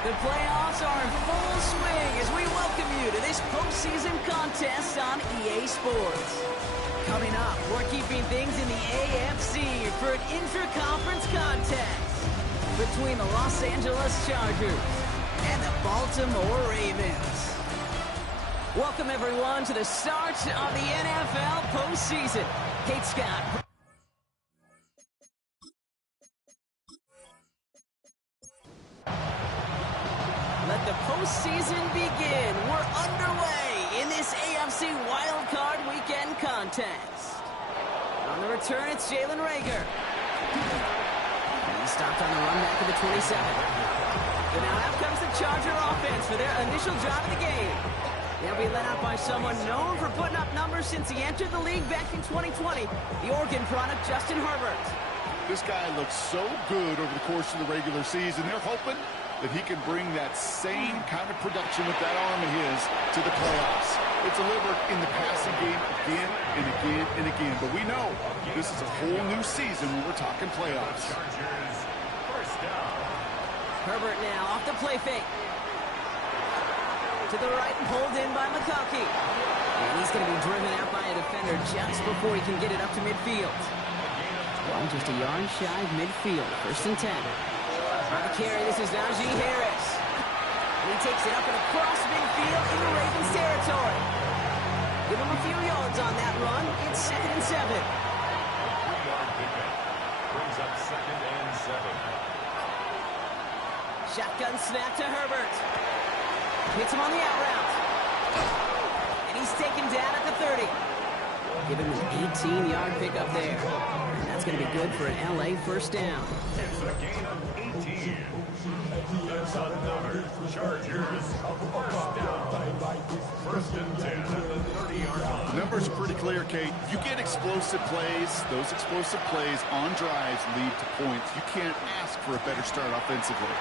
The playoffs are in full swing as we welcome you to this postseason contest on EA Sports. Coming up, we're keeping things in the AFC for an intra-conference contest between the Los Angeles Chargers and the Baltimore Ravens. Welcome, everyone, to the start of the NFL postseason. Kate Scott. Let the postseason begin. We're underway in this AFC Wildcard weekend contest. On the return, it's Jalen Reagor. He stopped on the run back of the 27. But now out comes the Charger offense for their initial drive of the game. They'll be led out by someone known for putting up numbers since he entered the league back in 2020, the Oregon product, Justin Herbert. This guy looks so good over the course of the regular season. They're hoping that he can bring that same kind of production with that arm of his to the playoffs. It's delivered in the passing game again and again and again. But we know this is a whole new season when we're talking playoffs. Herbert now off the play fake. To the right and pulled in by McConkey. And he's going to be driven out by a defender just before he can get it up to midfield. Well, just a yard shy of midfield. 1st and 10. On the carry, this is Najee Harris. And he takes it up and across midfield into Ravens territory. Give him a few yards on that run. It's 2nd and 7. Brings up 2nd and 7. Shotgun snap to Herbert. Hits him on the out route. And he's taken down at the 30. Give him an 18-yard pickup there. And that's going to be good for an LA first down. It's a gain of 18. That's another Chargers first down. 1st and 10 at the 30-yard line. The numbers are pretty clear, Kate. You get explosive plays. Those explosive plays on drives lead to points. You can't ask for a better start offensively.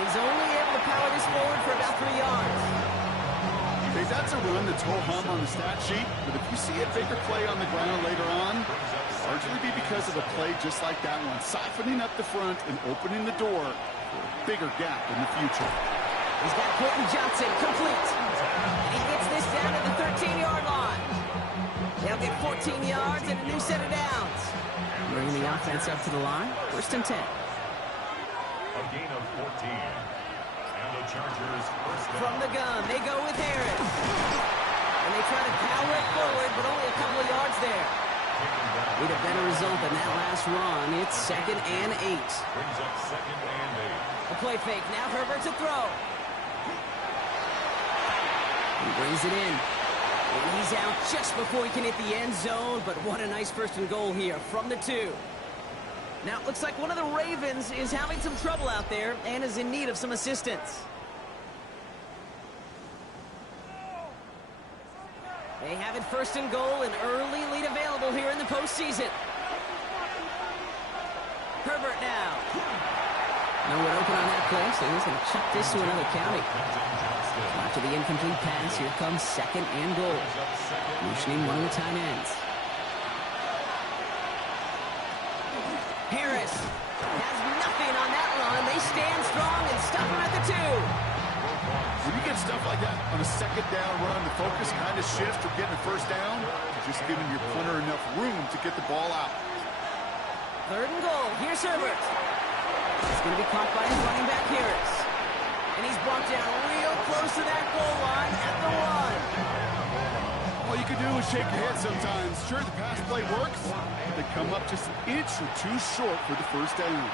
He's only able to power this forward for about 3 yards. Okay, that's a run that's ho-hum on the stat sheet, but if you see a bigger play on the ground later on, largely be because of a play just like that one, siphoning up the front and opening the door for a bigger gap in the future. He's got Quentin Johnson complete. And he gets this down to the 13-yard line. They'll get 14 yards and a new set of downs. Bringing the offense up to the line. 1st and 10. A gain of 14. And the Chargers first down. From the gun, they go with Harris. And they try to power it forward, but only a couple of yards there. Need a better result than that last run. It's 2nd and 8. Brings up 2nd and 8. A play fake. Now Herbert to throw. He brings it in. And he's out just before he can hit the end zone. But what a nice 1st and goal here from the 2. Now, it looks like one of the Ravens is having some trouble out there and is in need of some assistance. They have it 1st and goal, an early lead available here in the postseason. Herbert now. No one open on that play, so he's going to chuck this to another county. After the incomplete pass, here comes 2nd and goal. Motioning one of the tight ends. Harris has nothing on that run. They stand strong and stop him at the 2. When you get stuff like that on a 2nd down run, the focus kind of shifts from getting a 1st down to just giving your punter enough room to get the ball out. 3rd and goal. Here's Herbert. He's going to be caught by his running back, Harris. And he's brought down real close to that goal line at the 1. All you can do is shake your head sometimes. Sure, the pass play works, but they come up just an inch or 2 short for the 1st down.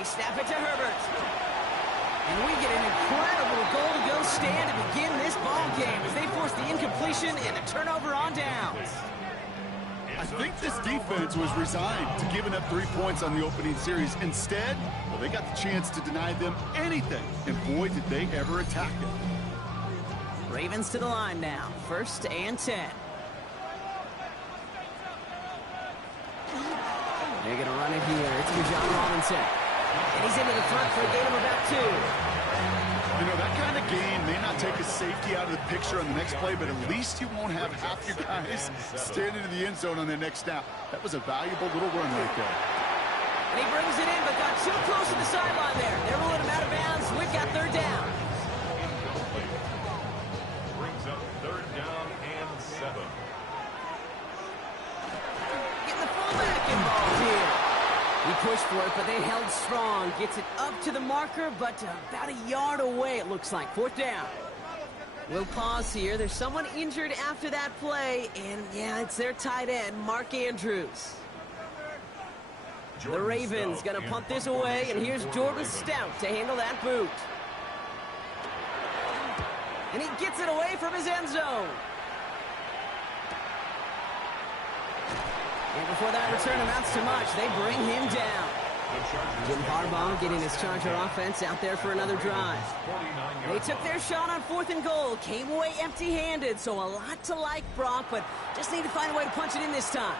They snap it to Herbert. And we get an incredible goal-to-go stand to begin this ball game as they force the incompletion and a turnover on downs. I think this defense was resigned to giving up 3 points on the opening series. Instead, well, they got the chance to deny them anything, and boy, did they ever attack it. Ravens to the line now. 1st and 10. They're going to run it here. It's John Robinson. And he's into the front for a gain of about 2. You know, that kind of game may not take a safety out of the picture on the next play, but at least you won't have half your guys standing in the end zone on the next snap. That was a valuable little run right there. And he brings it in, but got too close to the sideline there. They're ruling him out of bounds. We've got third down. Brings up third down and 7. Getting the fullback involved here. He pushed for it, but they held strong. Gets it up to the marker, but about a yard away, it looks like. Fourth down. We'll pause here. There's someone injured after that play, and yeah, it's their tight end, Mark Andrews. The Ravens going to punt this away, and here's Jordan Stout to handle that boot. And he gets it away from his end zone. And before that return amounts to much, they bring him down. Jim Harbaugh getting his Charger offense out there for another drive. They took their shot on 4th and goal, came away empty-handed, so a lot to like, Brock, but just need to find a way to punch it in this time.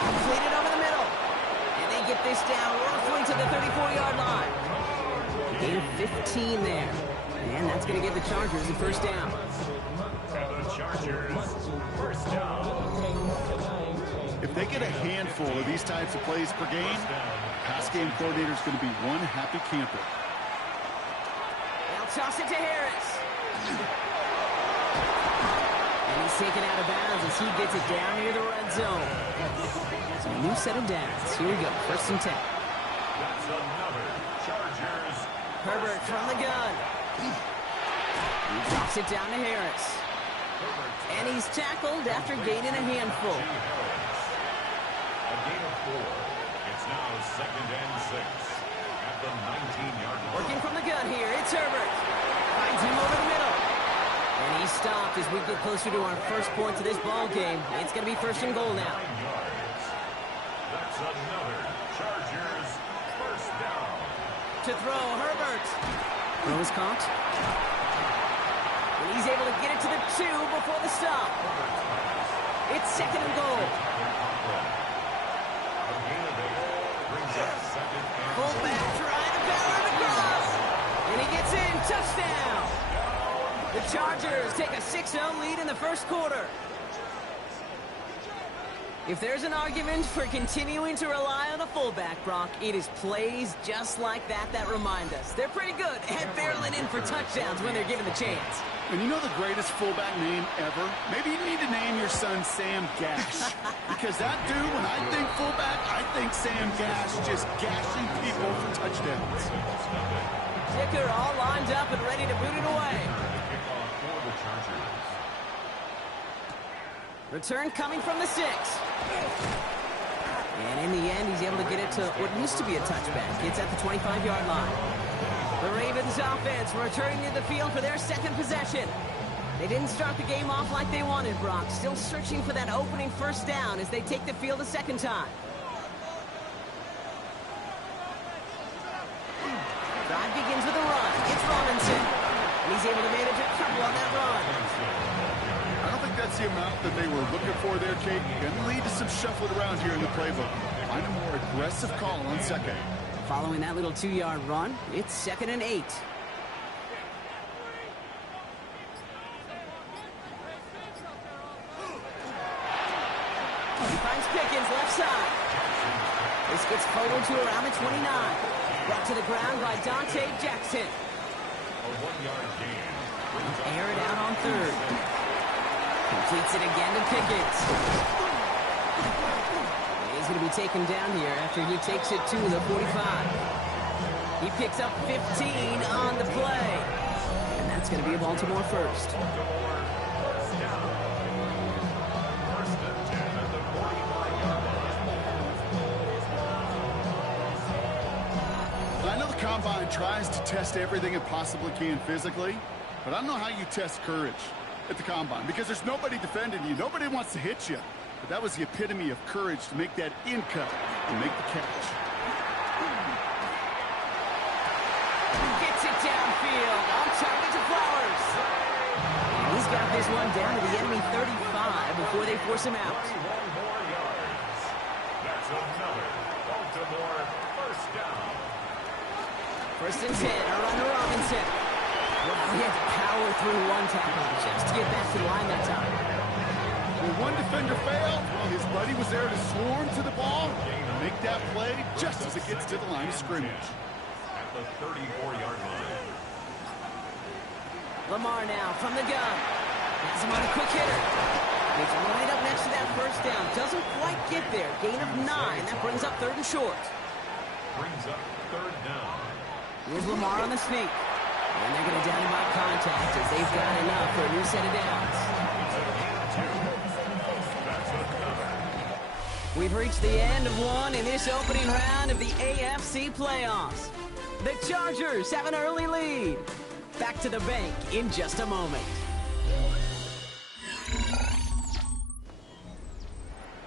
Completed over the middle. And they get this down roughly to the 34-yard line. Gain 15 there. And that's going to give the Chargers the first down. And the Chargers, first down. If they get a handful of these types of plays per game, pass game coordinator is going to be one happy camper. They'll toss it to Harris. And he's taken out of bounds as he gets it down near the red zone. So a new set of downs. Here we go, 1st and 10. That's another Chargers. Herbert from the gun. He drops it down to Harris. And he's tackled after gaining a handful. A gain of 4. It's now 2nd and 6 at the 19-yard line. Working from the gun here, it's Herbert. Finds him over the middle. And he's stopped as we get closer to our first point to this ball game. It's going to be 1st and goal now. 9 yards. That's another Chargers first down. To throw, Herbert. Throw is caught. And he's able to get it to the 2 before the stop. It's 2nd and goal. A gain of 8 brings up 2nd and Fullback trying to barrel it across. And he gets in. Touchdown. The Chargers take a 6-0 lead in the first quarter. If there's an argument for continuing to rely on a fullback, Brock, it is plays just like that that remind us. They're pretty good at barreling in for touchdowns when they're given the chance. And you know the greatest fullback name ever? Maybe you need to name your son Sam Gash. Because that dude, when I think fullback, I think Sam Gash just gashing people for touchdowns. Dicker all lined up and ready to boot it away. kickoff for the Chargers. Return coming from the 6. And in the end, he's able to get it to what used to be a touchback. It's at the 25-yard line. The Ravens offense returning to the field for their 2nd possession. They didn't start the game off like they wanted, Brock. Still searching for that opening first down as they take the field a 2nd time. Drive begins with a run. It's Robinson. And he's able to manage a couple on that run. I don't think that's the amount that they were looking for there, Kate. Going to lead to some shuffling around here in the playbook. Find a more aggressive call on 2nd. Following that little 2-yard run, it's 2nd and 8. He finds Pickens left side. This gets photoed to around the 29. Brought to the ground by Dante Jackson. A 1-yard gain. Air it out on 3rd. Completes it again to Pickens. He's going to be taken down here after he takes it to the 45. He picks up 15 on the play. And that's going to be a Baltimore first. First down. 1st and 10 at the 45-yard line. I know the Combine tries to test everything it possibly can physically, but I don't know how you test courage at the Combine because there's nobody defending you. Nobody wants to hit you. But that was the epitome of courage to make that in cut and make the catch. Gets it downfield. On target to Flowers. And he's got this one down to the enemy 35 before they force him out. 1 more yards. That's another Baltimore first down. 1st and 10. A run to Robinson. Well, he had to power power through one tackle just to get back to the line that time. When one defender failed, well, his buddy was there to swarm to the ball and make that play just as it gets to the line of scrimmage. At the 34-yard line. Lamar now from the gun. Has him on a quick hitter. It's right up next to that first down. Doesn't quite get there. Gain of 9. That brings up 3rd and short. Brings up 3rd down. Here's Lamar on the sneak. And they're going to down him by contact as they've got enough for a new set of downs. We've reached the end of one in this opening round of the AFC playoffs. The Chargers have an early lead. Back to the bank in just a moment.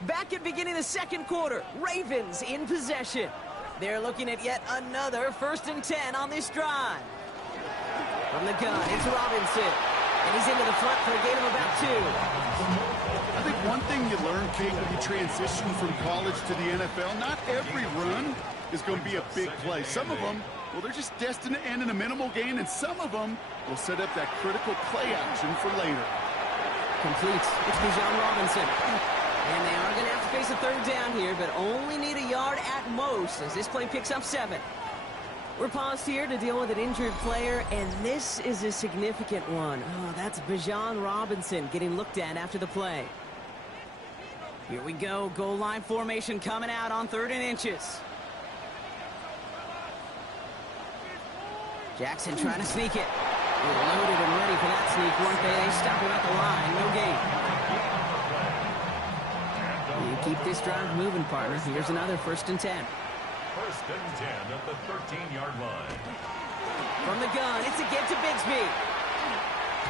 Back at beginning the second quarter, Ravens in possession. They're looking at yet another 1st and 10 on this drive. From the gun, it's Robinson. And he's into the front for a gain of about 2. I think one thing you learn, Kate, when you transition from college to the NFL, not every run is going to be a big play. Some of them, well, they're just destined to end in a minimal gain, and some of them will set up that critical play action for later. Complete. It's Bijan Robinson. And they are going to have to face a 3rd down here, but only need a yard at most as this play picks up 7. We're paused here to deal with an injured player, and this is a significant one. Oh, that's Bijan Robinson getting looked at after the play. Here we go. Goal line formation coming out on 3rd and inches. Jackson trying to sneak it. They were loaded and ready for that sneak, weren't they? They stop him at the line. No gain. You keep this drive moving, partner. Here's another 1st and 10. 1st and 10 at the 13-yard line. From the gun, it's a get to Bigsby.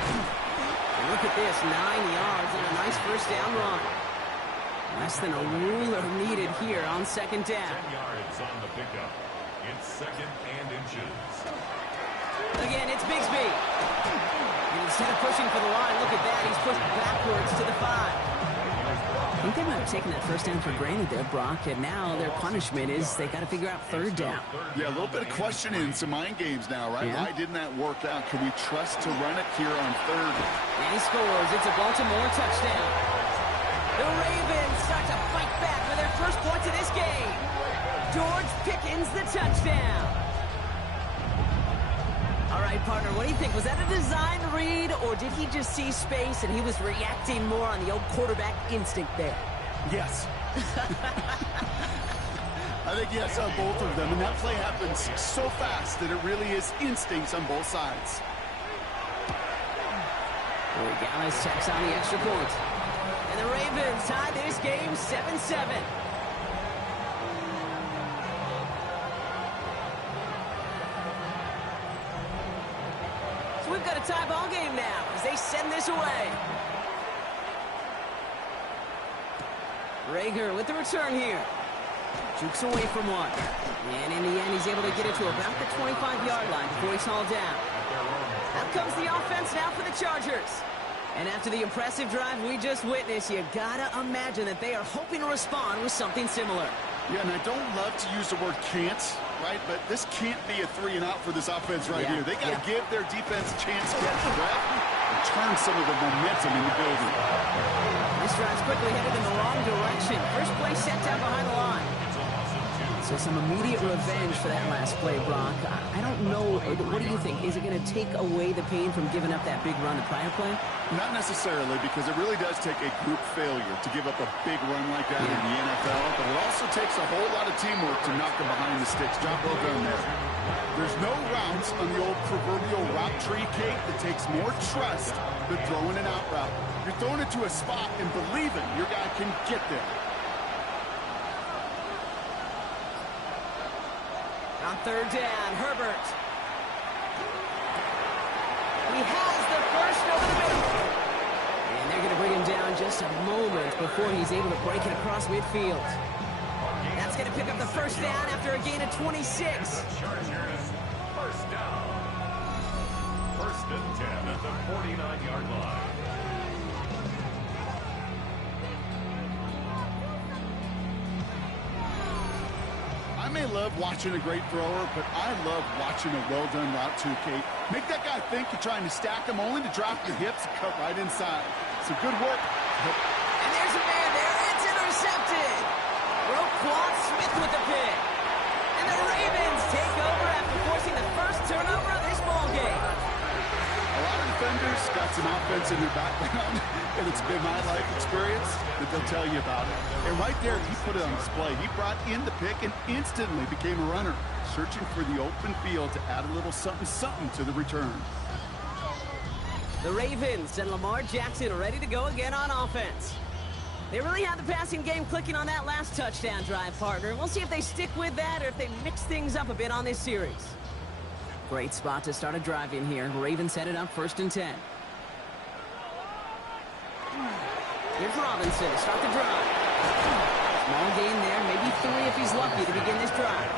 And look at this, 9 yards and a nice 1st down run. Less than a ruler needed here on 2nd down. 10 yards on the pickup. It's 2nd and inches. Again, it's Bigsby. And instead of pushing for the line, look at that. He's pushed backwards to the 5. I think they might have taken that 1st down for granted there, Brock, and now their punishment is they got to figure out 3rd down. Yeah, a little bit of questioning in some mind games now, right? Yeah. Why didn't that work out? Can we trust to run it here on 3rd? And he scores. It's a Baltimore touchdown. The Ravens start to fight back for their first points of this game. George Pickens, the touchdown. All right, partner, what do you think? Was that a design read, or did he just see space and he was reacting more on the old quarterback instinct there? Yes. I think yes on both of them, and that play happens so fast that it really is instincts on both sides. Gallis checks on the extra point. And the Ravens tie this game 7-7. So we've got a tie ball game now as they send this away. Rager with the return here. Jukes away from one. And in the end, he's able to get it to about the 25-yard line before he's hauled down. Out comes the offense now for the Chargers. And after the impressive drive we just witnessed, you gotta imagine that they are hoping to respond with something similar. Yeah, and I don't love to use the word can't, right? But this can't be a 3-and-out for this offense right here. They got to give their defense a chance to catch breath and turn some of the momentum in the building. This drive's quickly headed in the wrong direction. First play set down behind the line. So some immediate revenge for that last play, Brock. I don't know. What do you think? Is it going to take away the pain from giving up that big run the prior play? Not necessarily, because it really does take a group failure to give up a big run like that in the NFL. But it also takes a whole lot of teamwork to knock them behind the sticks. Job well done there. There's no routes on the old proverbial route tree, Kate, that takes more trust than throwing an out route. You're throwing it to a spot and believing your guy can get there. On third down, Herbert. He has the first over the middle. And they're going to bring him down just a moment before he's able to break it across midfield. That's going to pick up the first down after a gain of 26. Chargers, first down. 1st and 10 at the 49-yard line. may love watching a great thrower, but I love watching a well-done route too, Kate. Make that guy think you're trying to stack him only to drop your hips and cut right inside. So good work. And there's a man there. It's intercepted. Roquan Smith with the pick. And the Ravens take over after forcing the first turnover of this ball game. A lot of defenders got some offense in their background, and it's been my life experience that they'll tell you about it. And right there, he put it on display. He brought in the pick and instantly became a runner, searching for the open field to add a little something-something to the return. The Ravens and Lamar Jackson ready to go again on offense. They really had the passing game clicking on that last touchdown drive, partner. We'll see if they stick with that or if they mix things up a bit on this series. Great spot to start a drive in here. Ravens headed up 1st and 10. Here's Robinson to start the drive. Small gain there, maybe 3 if he's lucky to begin this drive.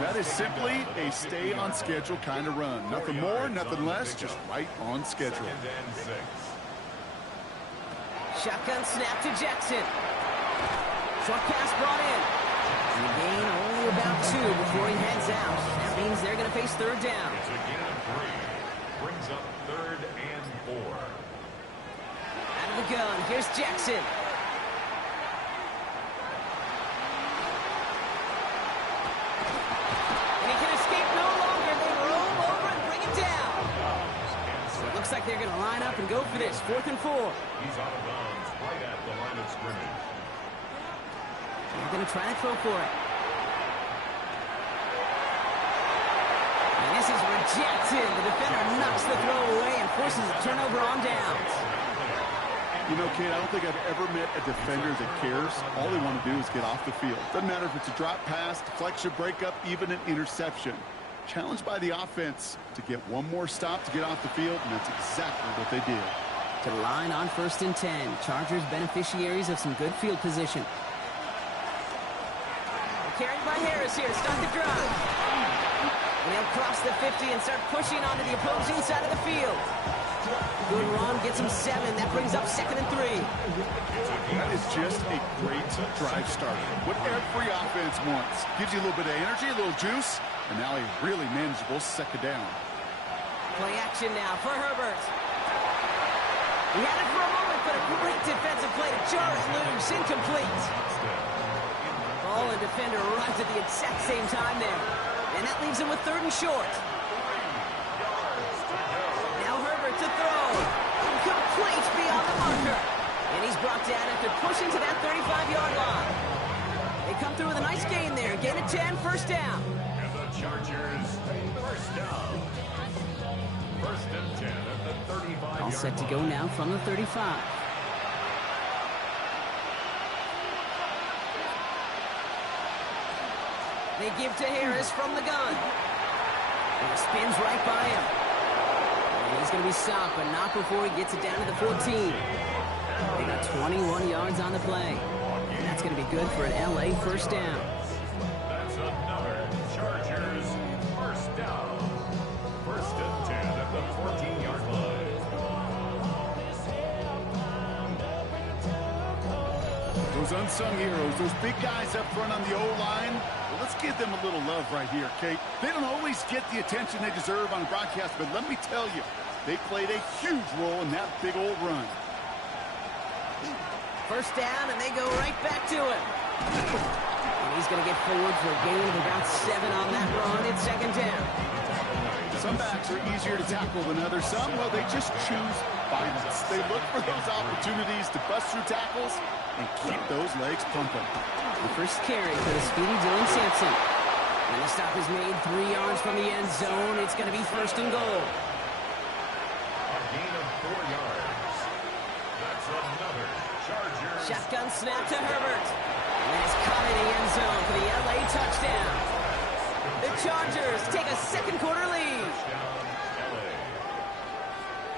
That is simply a stay-on-schedule kind of run. Nothing more, nothing less, just right on schedule. Shotgun snap to Jackson. Short pass brought in. And a gain only about 2 before he heads out. That means they're going to face 3rd down. It's a gain of 3. Brings up 3rd and 4. Out of the gun, here's Jackson. And he can escape no longer. They roll over and bring it down. So it looks like they're going to line up and go for this. 4th and 4. He's out of bounds right at the line of scrimmage. They're going to try to throw for it. And this is rejected. The defender knocks the throw away and forces a turnover on downs. You know, Kate, I don't think I've ever met a defender that cares. All they want to do is get off the field. Doesn't matter if it's a drop pass, deflection, breakup, even an interception. Challenged by the offense to get one more stop to get off the field, and that's exactly what they did. To the line on 1st and 10. Chargers beneficiaries of some good field position. Carried by Harris here to start the drive. And he'll cross the 50 and start pushing onto the opposing side of the field. Good run, gets him 7. That brings up 2nd and 3. That is just a great drive starter. What every offense wants. Gives you a little bit of energy, a little juice, and now a really manageable 2nd down. Play action now for Herbert. He had it for a moment, but a great defensive play to jar it loose. Incomplete. Ball and defender arrives at the exact same time there. And that leaves him with 3rd and short. Now Herbert to throw. Complete beyond the marker. And he's brought down after pushing to that 35-yard line. They come through with a nice gain there. Gain of 10, 1st down. And the Chargers, 1st down. 1st and 10 at the 35-yard line. All set to go now from the 35. They give to Harris from the gun. And it spins right by him. And he's going to be stopped, but not before he gets it down to the 14. They got 21 yards on the play. And that's going to be good for an LA 1st down. That's another Chargers 1st down. 1st and 10 at the 14-yard line. Those unsung heroes, those big guys up front on the O-line, well, let's give them a little love right here, Kate. They don't always get the attention they deserve on the broadcast, but let me tell you, they played a huge role in that big old run. 1st down, and they go right back to him. And he's going to get forward for a gain of about 7 on that run. It's 2nd down. Some backs are easier to tackle than others. Some, well, they just choose violence. They look for those opportunities to bust through tackles and keep those legs pumping. The first carry for the speedy Dylan Sampson. And the stop is made 3 yards from the end zone. It's going to be 1st and goal. A gain of 4 yards. That's another Chargers. Shotgun snap to Herbert. And that's caught in the end zone for the LA touchdown. The Chargers take a 2nd quarter lead.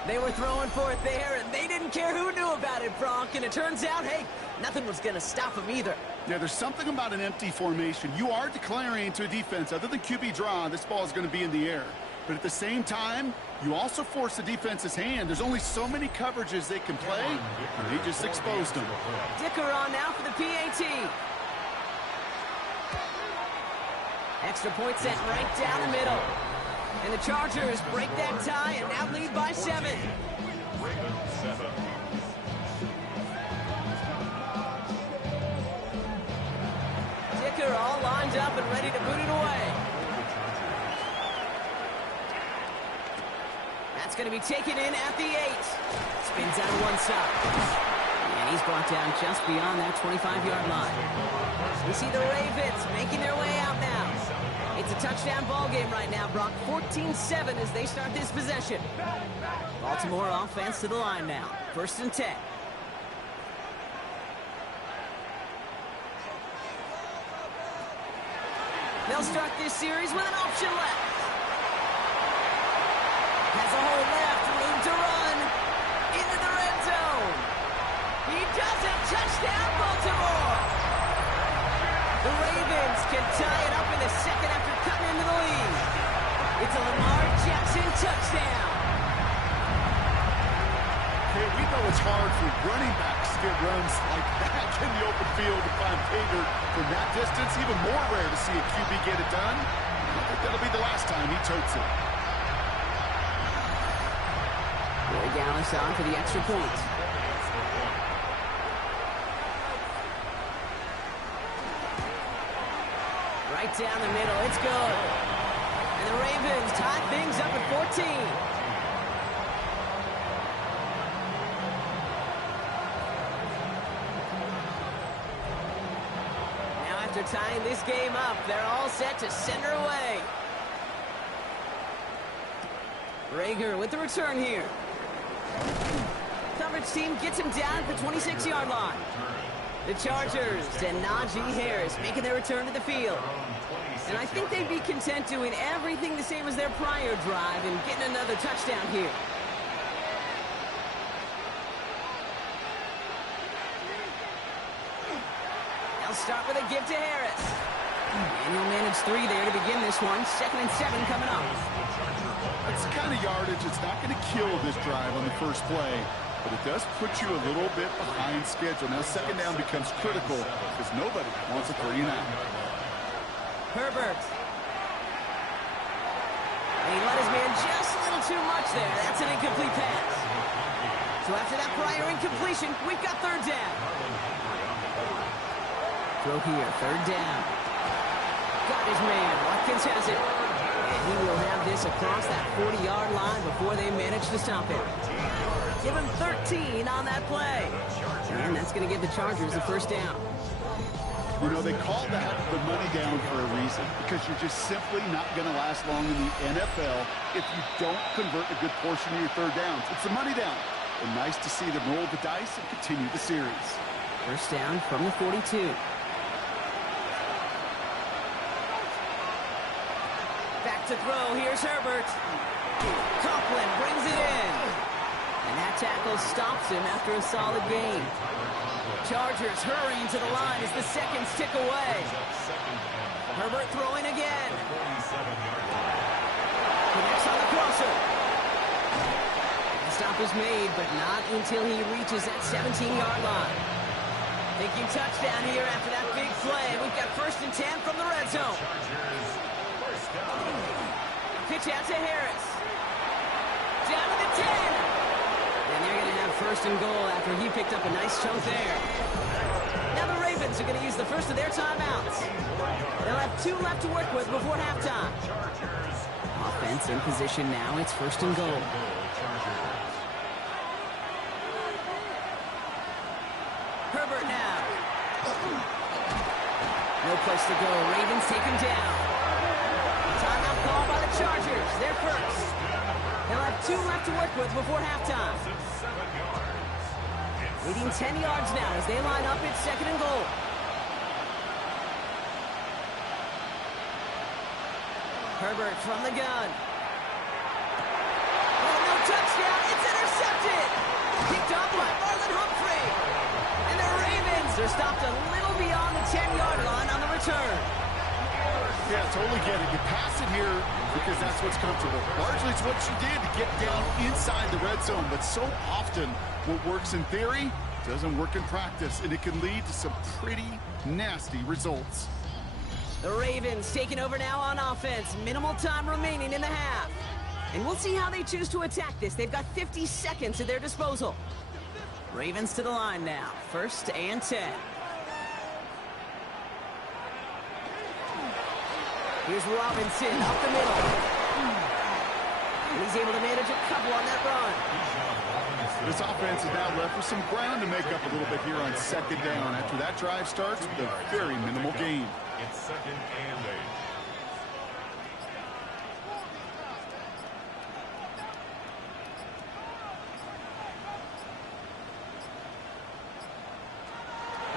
They were throwing for it there, and they didn't care who knew about it, Bronk. And it turns out, hey, nothing was going to stop them either. Yeah, there's something about an empty formation. You are declaring to a defense, other than QB draw, this ball is going to be in the air. But at the same time, you also force the defense's hand. There's only so many coverages they can play, and they just exposed them. Dicker on now for the PAT. Extra point sent right down the middle. And the Chargers break that tie and now lead by 7. Dicker all lined up and ready to boot it away. That's going to be taken in at the 8. Spins out of one side. And he's brought down just beyond that 25-yard line. We see the Ravens making their way out now. It's a touchdown ball game right now, Brock. 14-7 as they start this possession. Baltimore offense to the line now. 1st and 10. They'll start this series with an option left. Has a hole left, room to run. Into the red zone. He does it. Touchdown, Baltimore. The Ravens can tie it up in the second after cutting into the lead. It's a Lamar Jackson touchdown. Hey, we know it's hard for running backs to get runs like that in the open field to find pay dirt from that distance. Even more rare to see a QB get it done. I think that'll be the last time he totes it. Boy Dallas on for the extra point. Right down the middle, it's good. And the Ravens tie things up at 14. Now after tying this game up, they're all set to send her away. Rager with the return here. Coverage team gets him down at the 26-yard line. The Chargers and Najee Harris making their return to the field. And I think they'd be content doing everything the same as their prior drive and getting another touchdown here. They'll start with a give to Harris. And he'll manage 3 there to begin this one. 2nd and 7 coming up. It's the kind of yardage it's not going to kill this drive on the first play, but it does put you a little bit behind schedule. Now 2nd down becomes critical because nobody wants a 3 and out. Herbert. And he let his man just a little too much there. That's an incomplete pass. So after that prior incompletion, we've got 3rd down. Throw here, 3rd down. Got his man. Watkins has it. And he will have this across that 40-yard line before they manage to stop him. Give him 13 on that play. And that's going to give the Chargers the 1st down. You know, they call that the money down for a reason, because you're just simply not going to last long in the NFL if you don't convert a good portion of your 3rd downs. It's the money down. And nice to see them roll the dice and continue the series. 1st down from the 42. Back to throw. Here's Herbert. Coughlin brings it in. And that tackle stops him after a solid gain. Chargers hurrying to the line as the seconds tick away. Herbert throwing again. Connects on the crosser. The stop is made, but not until he reaches that 17-yard line. Thinking touchdown here after that big play. We've got 1st and 10 from the red zone. Pitch out to Harris. Down to the 10. And they're going to have 1st and goal after he picked up a nice chunk there. Now the Ravens are going to use the first of their timeouts. They'll have 2 left to work with before halftime. Offense in position now. It's 1st and goal. Herbert now. No place to go. Ravens take him down. Timeout call by the Chargers. They're first. They'll have 2 left to work with before halftime. Leading 10 yards now as they line up at 2nd and goal. Herbert from the gun. Oh, no touchdown. It's intercepted. Picked up by Marlon Humphrey. And the Ravens are stopped a little beyond the 10-yard line on the return. Yeah, totally get it. You pass it here because that's what's comfortable. Largely it's what you did to get down inside the red zone, but so often what works in theory doesn't work in practice, and it can lead to some pretty nasty results. The Ravens taking over now on offense. Minimal time remaining in the half. And we'll see how they choose to attack this. They've got 50 seconds at their disposal. Ravens to the line now. 1st and 10. Here's Robinson up the middle. And he's able to manage a couple on that run. This offense is now left with some ground to make up a little bit here on 2nd down. After that drive starts with a very minimal gain. It's 2nd and 8.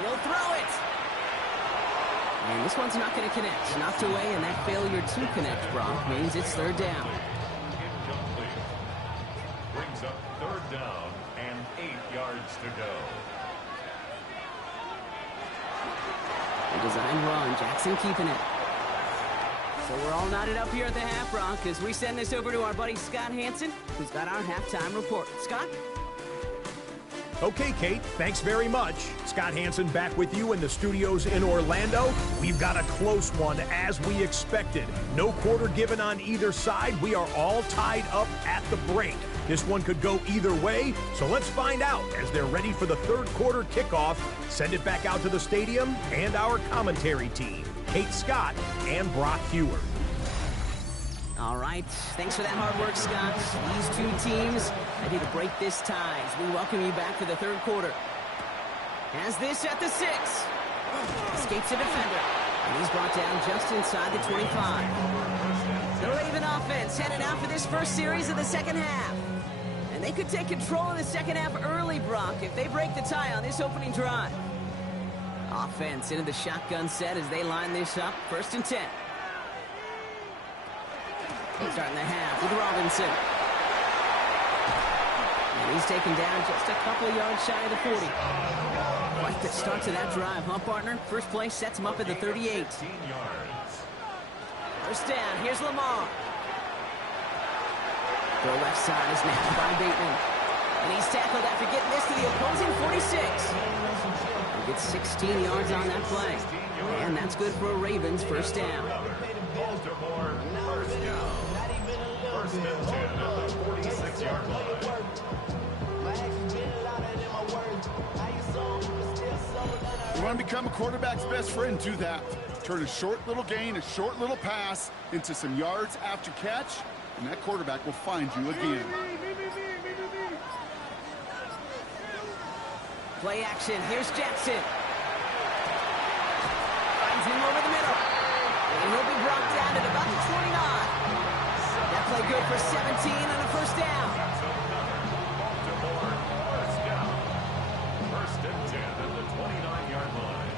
He'll throw it. And this one's not going to connect. Knocked away, and that failure to connect, Brock, means it's 3rd down. Incomplete. Brings up 3rd down and 8 yards to go. A design run. Jackson keeping it. So we're all knotted up here at the half, Brock, as we send this over to our buddy Scott Hansen, who's got our halftime report. Scott? Okay, Kate, thanks very much. Scott Hansen back with you in the studios in Orlando. We've got a close one, as we expected. No quarter given on either side. We are all tied up at the break. This one could go either way, so let's find out as they're ready for the 3rd quarter kickoff. Send it back out to the stadium and our commentary team, Kate Scott and Brock Hewer. All right. Thanks for that hard work, Scott. These two teams ready to break this tie as we welcome you back for the 3rd quarter. Has this at the 6. Escapes a defender. And he's brought down just inside the 25. The Raven offense headed out for this first series of the 2nd half. And they could take control of the 2nd half early, Brock, if they break the tie on this opening drive. Offense into the shotgun set as they line this up. 1st and 10. Starting the half with Robinson. And he's taken down just a couple of yards shy of the 40. Quite the start to that drive, huh, partner? First play sets him up at the 38. 1st down, here's Lamar. The left side is napped by Bateman. And he's tackled after getting this to the opposing 46. He gets 16 yards on that play. And that's good for a Ravens 1st down. Baltimore, 1st down. 1st and 10 at the 46-yard line. You want to become a quarterback's best friend, do that. Turn a short little gain, a short little pass into some yards after catch, and that quarterback will find you again. Play action. Here's Jackson. Finds him over the middle. And he'll be brought down at about the 29. That play good for 17 and a 1st down. Baltimore, 1st down. 1st and 10 at the 29-yard line.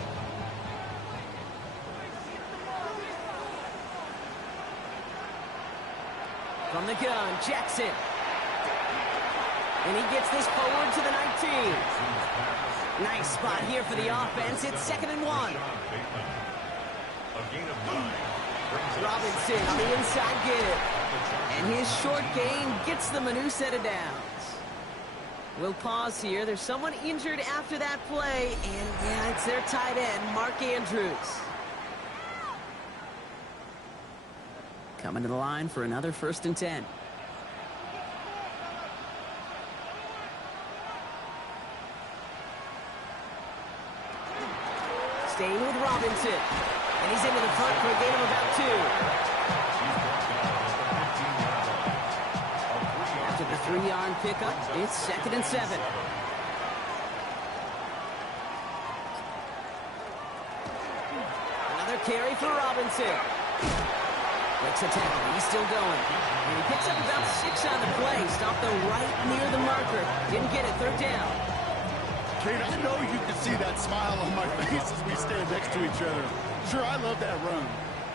From the gun, Jackson. And he gets this forward to the 19. Nice spot here for the offense. It's 2nd and 1. A gain of 9. Robinson on the inside give. And his short gain gets them a new set of downs. We'll pause here. There's someone injured after that play. And yeah, it's their tight end, Mark Andrews. Coming to the line for another 1st and 10. Staying with Robinson. And he's into the front for a gain of about 2. After the 3-yard pickup, it's 2nd and 7. Another carry for Robinson. Breaks a tackle. He's still going. And he picks up about 6 on the play. Stopped though right near the marker. Didn't get it. 3rd down. Kate, I know you can see that smile on my face as we stand next to each other. Sure, I love that run.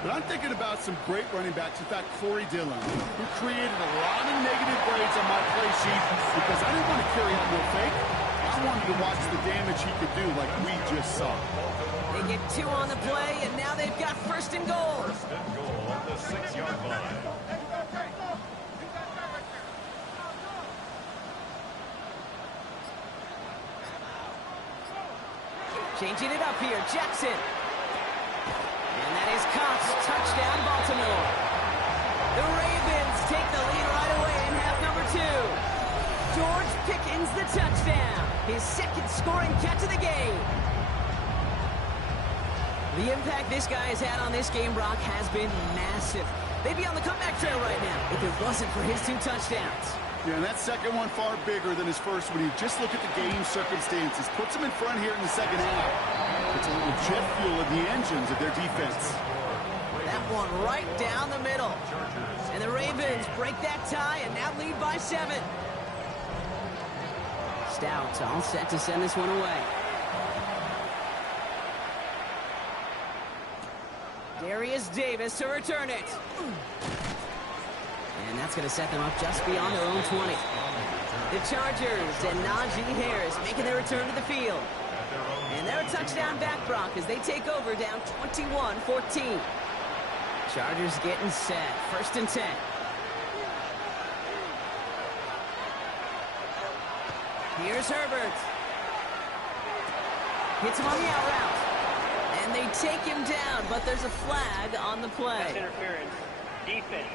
But I'm thinking about some great running backs. In fact, Corey Dillon, who created a lot of negative grades on my play sheet because I didn't want to carry out no fake. I wanted to watch the damage he could do like we just saw. They get 2 on the play, and now they've got 1st and goal. 1st and goal at the 6-yard line. Changing it up here, Jackson. And that is caught. touchdown Baltimore. The Ravens take the lead right away in half number 2. George Pickens the touchdown. His second scoring catch of the game. The impact this guy has had on this game, Brock, has been massive. They'd be on the comeback trail right now if it wasn't for his 2 touchdowns. Yeah, and that second one far bigger than his first when you just look at the game circumstances. Puts him in front here in the second half. It's a little jet fuel in the engines of their defense. That one right down the middle. And the Ravens break that tie and now lead by 7. Stout all set to send this one away. Darius Davis to return it. And that's going to set them up just beyond their own 20. The Chargers and Najee Harris making their return to the field. And they're a touchdown back, Brock, as they take over down 21-14. Chargers getting set. 1st and 10. Here's Herbert. Hits him on the out route. And they take him down, but there's a flag on the play. That's interference. Defense.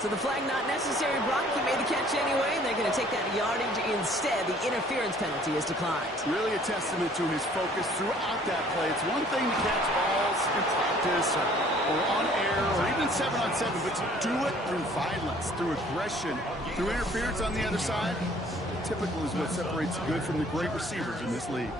So the flag not necessary, Brock. He made the catch anyway, and they're going to take that yardage instead. The interference penalty is declined. Really a testament to his focus throughout that play. It's one thing to catch balls in practice or on air or even 7-on-7, but to do it through violence, through aggression, through interference on the other side, typical is what separates the good from the great receivers in this league.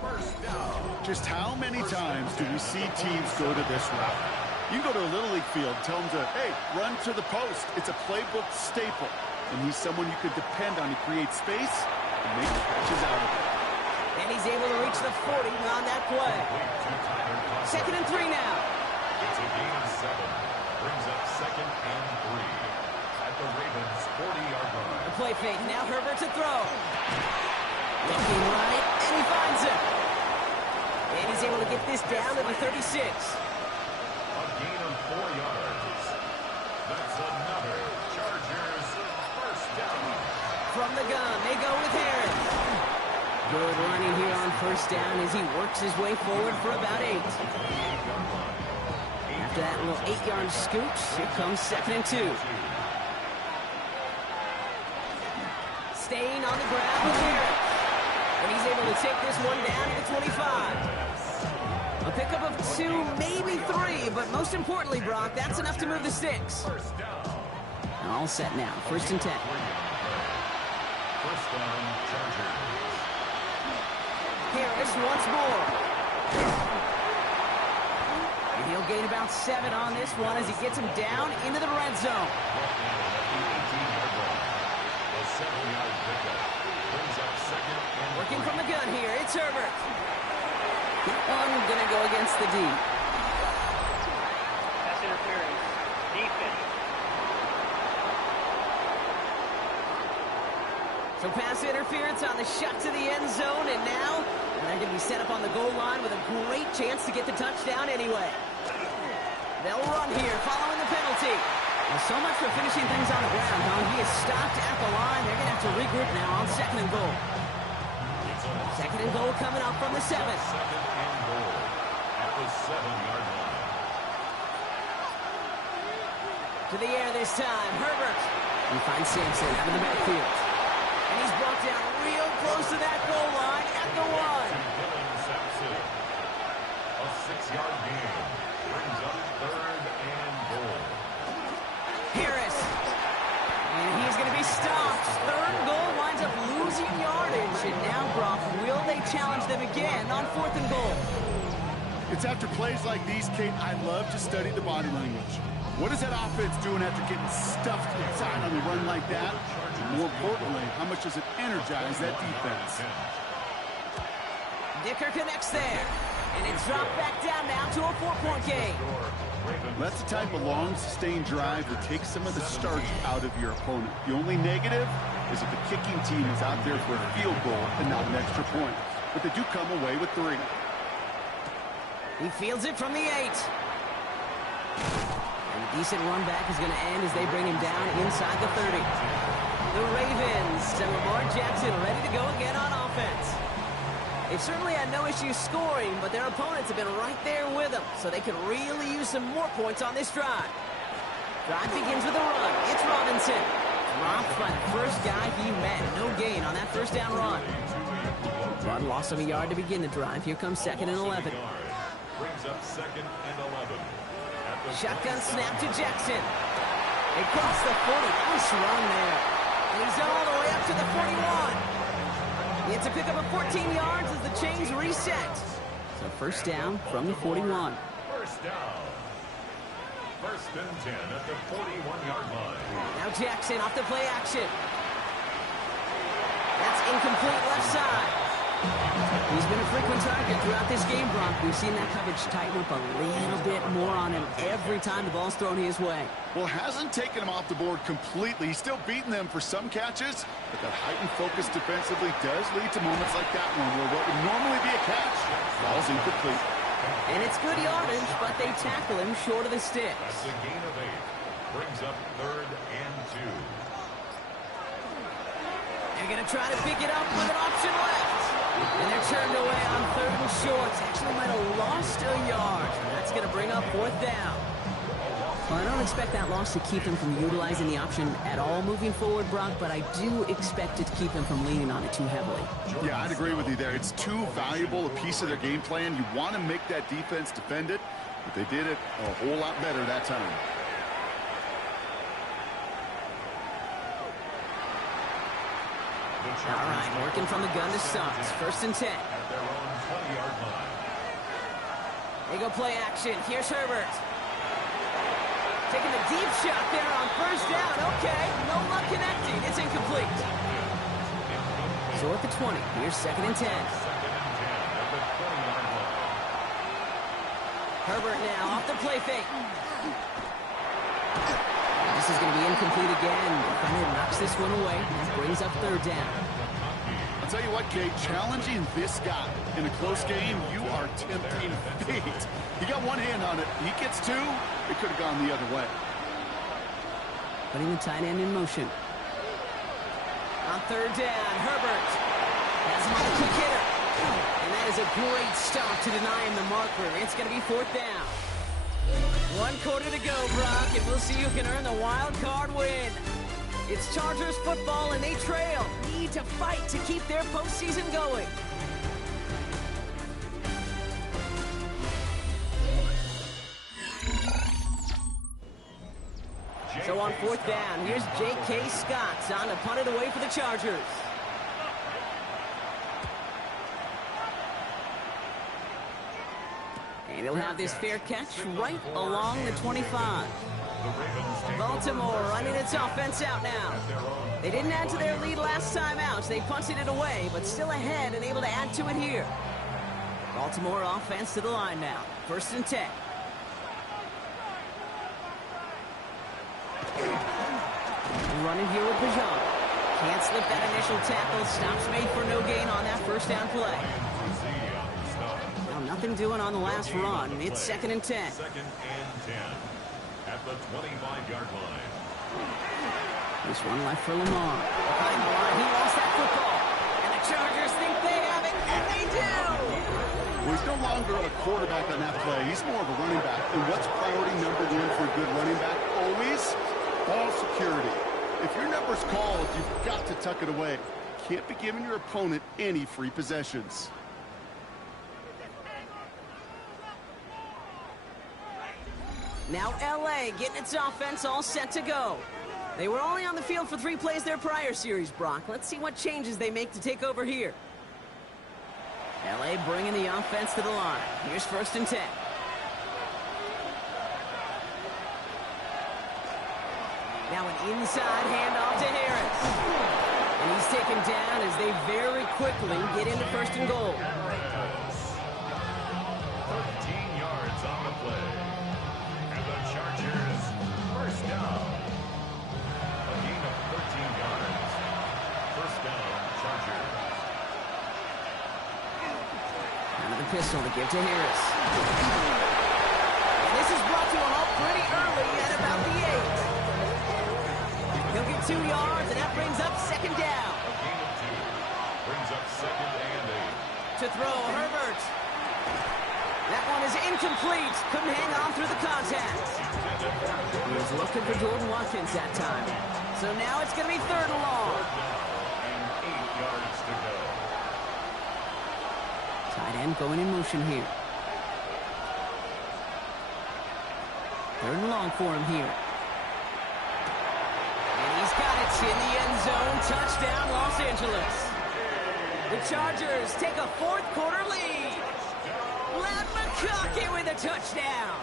Just how many times do we see teams go to this route? You go to a Little League field, tell them to, hey, run to the post. It's a playbook staple. And he's someone you could depend on to create space and make catches out of it. And he's able to reach the 40 on that play. 2nd and 3 now. It's a gain of 7. Brings up 2nd and 3 at the Ravens' 40-yard line. The play fake. Now Herbert to throw. Looking right, and he finds him. And he's able to get this down to the 36. A gain of 4 yards. That's another Chargers 1st down. From the gun, they go with Harris. Good running here on 1st down as he works his way forward for about 8. After that little 8-yard scooch, here comes 2nd and 2. Staying on the ground with Harris. And he's able to take this one down to the 25. A pickup of 2, maybe 3, but most importantly, Brock, that's enough to move the sticks. All set now, 1st and 10. 1st down, Chargers. Harris once more. And he'll gain about 7 on this one as he gets him down into the red zone. Working from the gun here, it's Herbert. That one going to go against the D. That's interference. Defense. So pass interference on the shot to the end zone, and now they're going to be set up on the goal line with a great chance to get the touchdown anyway. They'll run here following the penalty. Well, so much for finishing things on the ground, huh? He is stopped at the line. They're going to have to regroup now on 2nd and goal. 2nd and goal coming up from the 7. 2nd and goal at the 7-yard line. To the air this time, Herbert. He finds Sampson out of the backfield. And he's brought down real close to that goal line at the 1. A 6-yard gain brings up 3rd and goal. Harris. And he's going to be stopped. 3rd goal winds up losing yardage. And now, Brock, will they challenge them again on 4th and goal? It's after plays like these, Kate, I love to study the body language. What is that offense doing after getting stuffed inside on a run like that? And more importantly, how much does it energize that defense? Dicker connects there. And it's dropped back down now to a 4-point game. That's the type of long, sustained drive that takes some of the starch out of your opponent. The only negative is if the kicking team is out there for a field goal and not an extra point. But they do come away with 3. He fields it from the 8. And a decent run back is going to end as they bring him down inside the 30. The Ravens and Lamar Jackson ready to go again on offense. They've certainly had no issues scoring, but their opponents have been right there with them, so they could really use some more points on this drive. Drive begins with a run. It's Robinson. Dropped by the first guy he met. No gain on that first down run. Run loss of a yard to begin the drive. Here comes 2nd and 11. Brings up 2nd and 11. Shotgun snap to Jackson. Across the 40. Nice run there. And he's all the way up to the 41. He had to pick up a 14 yards as the chains reset. So first down from the 41. First down. 1st and 10 at the 41-yard line. Now Jackson off the play action. That's incomplete left side. He's been a frequent target throughout this game, Brock. We've seen that coverage tighten up a little bit more on him every time the ball's thrown his way. Well, hasn't taken him off the board completely. He's still beating them for some catches, but that heightened focus defensively does lead to moments like that one where what would normally be a catch falls incomplete. And it's good yardage, but they tackle him short of the sticks. That's a gain of 8. Brings up 3rd and 2. They're going to try to pick it up with an option left. And they're turned away on 3rd and short. Actually might have lost a yard. That's going to bring up 4th down. Well, I don't expect that loss to keep them from utilizing the option at all moving forward, Brock, but I do expect it to keep them from leaning on it too heavily. Yeah, I'd agree with you there. It's too valuable a piece of their game plan. You want to make that defense defend it, but they did it a whole lot better that time. All right, working from the gun to Suggs. 1st and 10. At their own 20-yard line. They go play action. Here's Herbert. Taking a deep shot there on 1st down. Okay, no luck connecting. It's incomplete. So at the 20, here's 2nd and 10. 2nd and 10 at the 20-yard line. Herbert now off the play fake. This is going to be incomplete again. Defender knocks this one away. That brings up 3rd down. I'll tell you what, Kate, challenging this guy in a close game, you are tempting fate. He got one hand on it. He gets 2. It could have gone the other way. Putting the tight end in motion. On 3rd down, Herbert has him on a quick hitter. And that is a great stop to deny him the marker. It's going to be 4th down. 1 quarter to go, Brock, and we'll see who can earn the wild card win. It's Chargers football, and they trail. Need to fight to keep their postseason going. So on 4th down, here's J.K. Scott on to punt it away for the Chargers. And he'll have this fair catch right along the 25. Baltimore running its offense out now. They didn't add to their lead last time out. They punted it away, but still ahead and able to add to it here. Baltimore offense to the line now. 1st and 10. Running here with Pajot. Can't slip that initial tackle. Stops made for no gain on that 1st down play. Well, nothing doing on the last run. It's 2nd and 10. 2nd and 10 at the 25-yard line. This one left for Lamar. Behind the line, he lost that football. And the Chargers think they have it, and they do! Well, he's no longer a quarterback on that play. He's more of a running back. And what's priority number 1 for a good running back? Always ball security. If your number's called, you've got to tuck it away. Can't be giving your opponent any free possessions. Now L.A. getting its offense all set to go. They were only on the field for 3 plays their prior series, Brock. Let's see what changes they make to take over here. L.A. bringing the offense to the line. Here's 1st and 10. Now an inside handoff to Harris. And he's taken down as they very quickly get into 1st and goal. 13 yards on the play. And the Chargers, 1st down. A gain of 13 yards. 1st down, Chargers. Out of the pistol to give to Harris. And this is brought to a halt pretty early at about the 8. He'll get 2 yards, and that brings up 2nd down. A gain of 2. Brings up 2nd and 8. To throw, Herbert. That one is incomplete. Couldn't hang on through the contact. He was looking for Jordan Watkins that time. So now it's going to be 3rd and long. And 8 yards to go. Tight end going in motion here. 3rd and long for him here. And he's got it in the end zone. Touchdown, Los Angeles. The Chargers take a 4th quarter lead. Lad McConkey with a touchdown.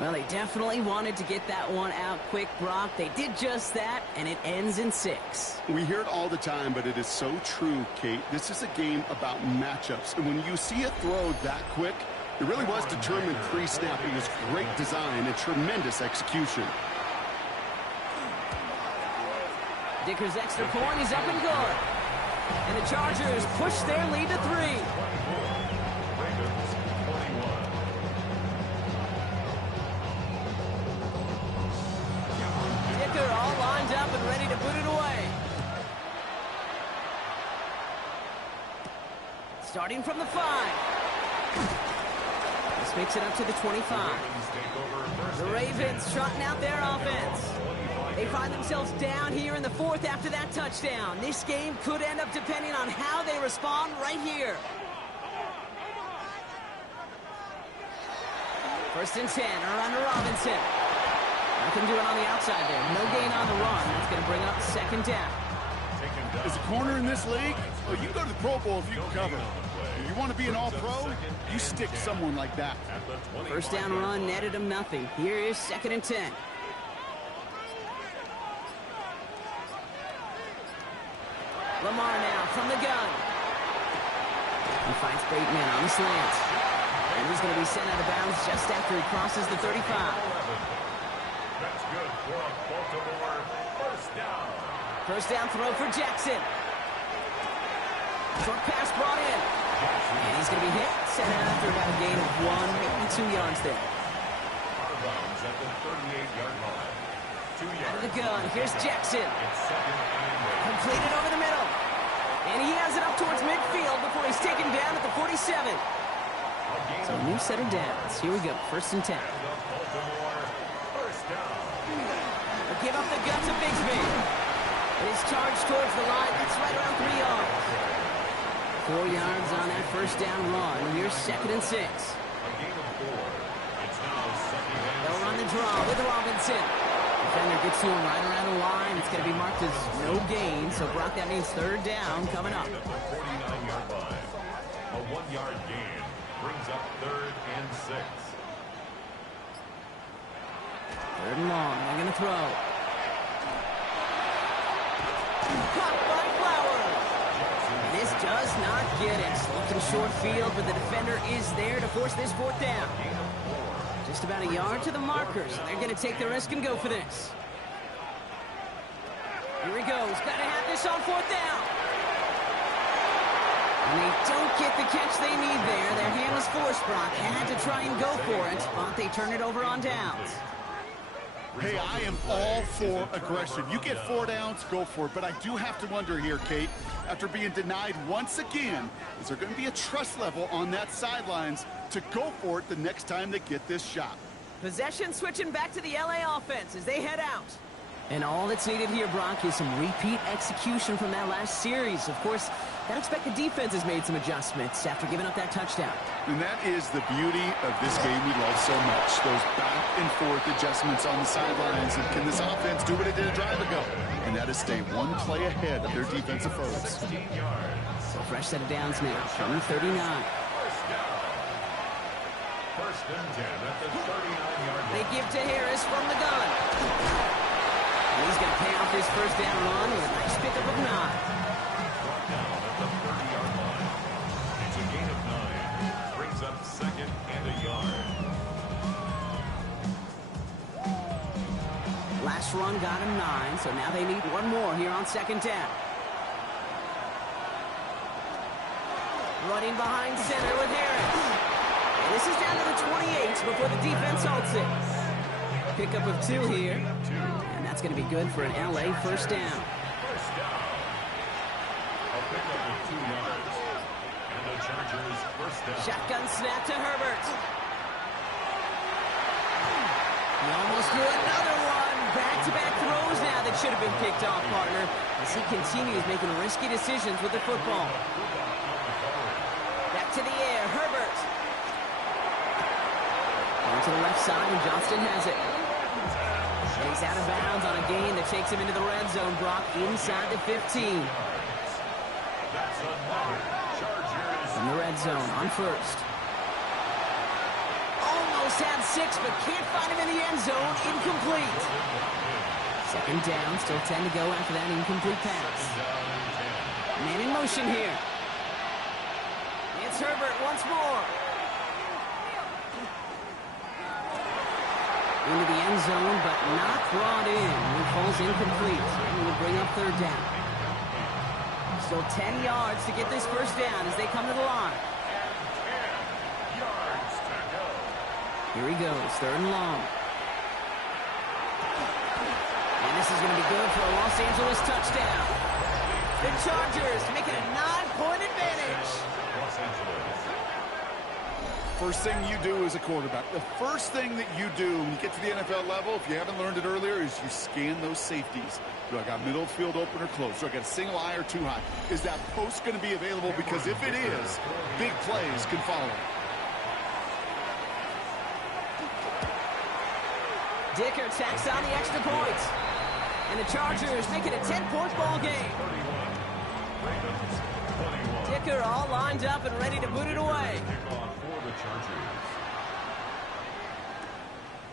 Well, they definitely wanted to get that one out quick, Brock. They did just that, and it ends in 6. We hear it all the time, but it is so true, Kate. This is a game about matchups. And when you see a throw that quick, it really was determined pre-snap. It was great design and tremendous execution. Dicker's extra point is up and good. And the Chargers push their lead to 3. Ravens 21. Dicker all lined up and ready to put it away. Starting from the 5. This makes it up to the 25. The Ravens trotting out their offense. They find themselves down here in the 4th after that touchdown. This game could end up depending on how they respond right here. 1st and 10, around to Robinson. Nothing doing on the outside there. No gain on the run. That's going to bring up 2nd down. As a corner in this league, well, you go to the Pro Bowl if you can cover. If you want to be an all-pro, you stick someone like that. 1st down run netted him nothing. Here is 2nd and 10. Lamar now from the gun. He finds Bateman on the slant. And he's going to be sent out of bounds just after he crosses the 35. That's good for a Baltimore 1st down. 1st down throw for Jackson. Short pass brought in. And he's going to be hit. Sent out after about a gain of 1, maybe 2 yards there. Out of bounds at the 38-yard line. 2 yards. Out of the gun. Here's Jackson. It's 2nd and 8. Completed over the middle. And he has it up towards midfield before he's taken down at the 47. So a new set of downs. Here we go. 1st and 10. Baltimore 1st down. They'll give up the gut to Bigsby. But he's charged towards the line. That's right around 3 yards. 4 yards on that 1st down run. Here's 2nd and 6. A gain of 4. It's now 2nd and 6. They'll run the draw with Robinson. Defender gets to him right around the line. It's going to be marked as no gain. So, Brock, that means 3rd down coming up. At the 49-yard line. A 1-yard gain brings up 3rd and 6. 3rd and long. They're going to throw. Caught by Flowers. And this does not get it. Looking short field, but the defender is there to force this 4th down. Just about a yard to the markers. They're going to take the risk and go for this. Here he goes. Got to have this on 4th down. And they don't get the catch they need there. Their hand was forced, Brock. Had to try and go for it, but they turn it over on downs. Hey, I am all for aggression. You get 4 downs, go for it. But I do have to wonder here, Kate, after being denied once again, is there going to be a trust level on that sidelines to go for it the next time they get this shot? Possession switching back to the LA offense as they head out. And all that's needed here, Brock, is some repeat execution from that last series. Of course, I'd expect the defense has made some adjustments after giving up that touchdown. And that is the beauty of this game we love so much. Those back and forth adjustments on the sidelines. And can this offense do what it did a drive ago? And that is stay one play ahead of their defensive foes. 16 yards. So fresh set of downs now from the 39. 1st down. 1st and 10 at the 39-yard line. They give to Harris from the gun. And he's going to pay off this 1st down run with a nice pickup of 9. Brought down at the 30-yard line. It's a gain of 9. Brings up 2nd and a yard. Last run got him 9, so now they need one more here on 2nd down. Running behind center with Harris. And this is down to the 28 before the defense halts it. Pickup of 2 here. And that's going to be good for an LA 1st down. 1st down. A pickup of 2 yards. And the Chargers first down. Shotgun snap to Herbert. He almost threw another one. Back-to-back throws now that should have been picked off, partner, as he continues making risky decisions with the football. Back to the air, Herbert. On to the left side, and Johnston has it. And he's out of bounds on a gain that takes him into the red zone, Brock, inside the 15. That's another Chargers. In the red zone, on first. Almost had 6, but can't find him in the end zone. Incomplete. Second down, still 10 to go after that incomplete pass. Man in motion here. It's Herbert once more. Into the end zone, but not brought in. He falls incomplete, and will bring up third down. Still 10 yards to get this first down as they come to the line. 10 yards to go. Here he goes, third and long. And this is going to be good for a Los Angeles touchdown. The Chargers make it a 9-point advantage. Los Angeles. First thing you do as a quarterback, the first thing that you do when you get to the NFL level, if you haven't learned it earlier, is you scan those safeties. Do I got middle field open or close? Do I got a single high or too high? Is that post going to be available? Because if it is, big plays can follow. Dicker tacks on the extra point. And the Chargers make it a 10-point ball game. 31. Ravens, 21. Dicker all lined up and ready to boot it away. Kickoff for the Chargers.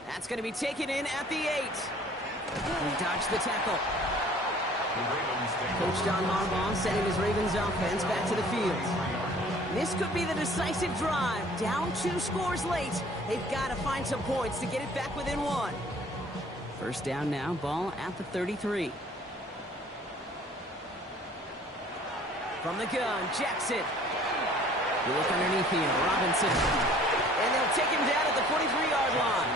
That's going to be taken in at the 8. He dodged the tackle. The Ravens take Coach John Harbaugh sending his Ravens offense back to the field. This could be the decisive drive. Down 2 scores late. They've got to find some points to get it back within 1. First down now, ball at the 33. From the gun, Jackson. You look underneath here, Robinson. And they'll take him down at the 43-yard line.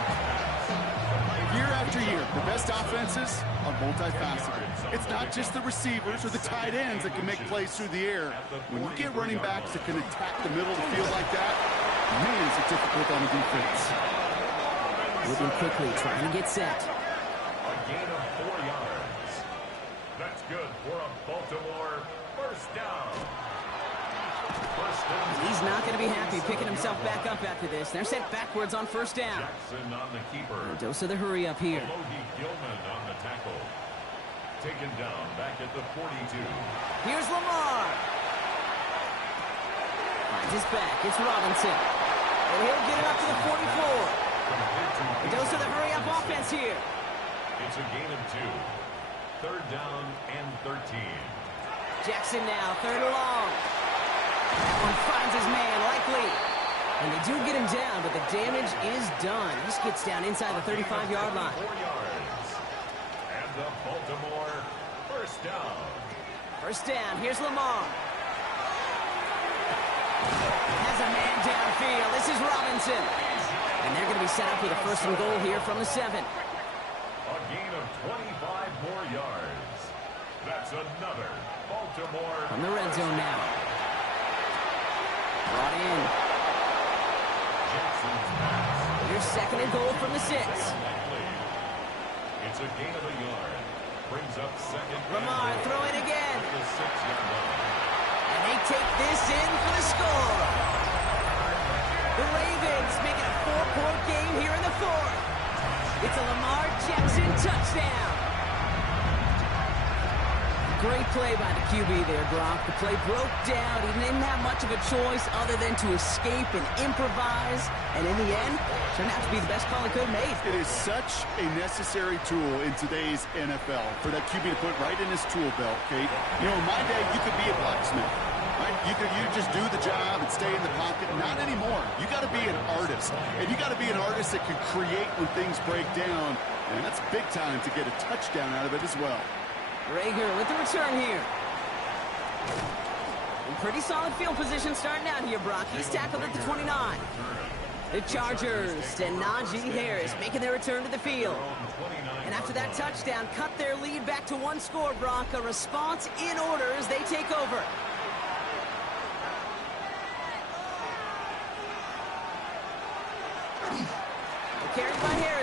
Year after year, the best offenses are multifaceted. It's not just the receivers or the tight ends that can make plays through the air. When you get running backs that can attack the middle of the field like that, man, is it difficult on the defense. Moving quickly, trying to get set. a gain of 4 yards. That's good for a Baltimore first down. First down. He's not going to be happy picking himself back up after this. They're sent backwards on first down. Jackson on the keeper. Dose of the hurry up here. Logie Gilman on the tackle. Taken down back at the 42. Here's Lamar. Finds his back. It's Robinson. And he'll get it up to the 44. Dose of the hurry up offense here. It's a gain of 2. Third down and 13. Jackson now, third and long. That one finds his man, likely. And they do get him down, but the damage is done. This gets down inside the 35-yard line. 4 yards. And the Baltimore first down. First down, here's Lamar. Has a man downfield. This is Robinson. And they're going to be set up with a first and goal here from the 7. A gain of 25 more yards. That's another Baltimore. From the red zone now. Brought in. Jackson's pass. Here's second and goal from the 6. It's a gain of a yard. Brings up second. Lamar throwing again. At the 6-yard line. And they take this in for the score. The Ravens make it a 4-point game here in the 4th. It's a Lamar Jackson touchdown. Great play by the QB there, Brock. The play broke down. He didn't have much of a choice other than to escape and improvise. And in the end, turned out to be the best call he could have made. It is such a necessary tool in today's NFL for that QB to put right in his tool belt, Kate. You know, in my day, you could be a blacksmith. Right? You just do the job and stay in the pocket. Not anymore. You got to be an artist. And you got to be an artist that can create when things break down. And that's big time to get a touchdown out of it as well. Rager with the return here. In pretty solid field position starting out here, Brock. He's tackled at the 29. The Chargers and Najee Harris making their return to the field. And after that touchdown, cut their lead back to 1 score, Brock. A response in order as they take over.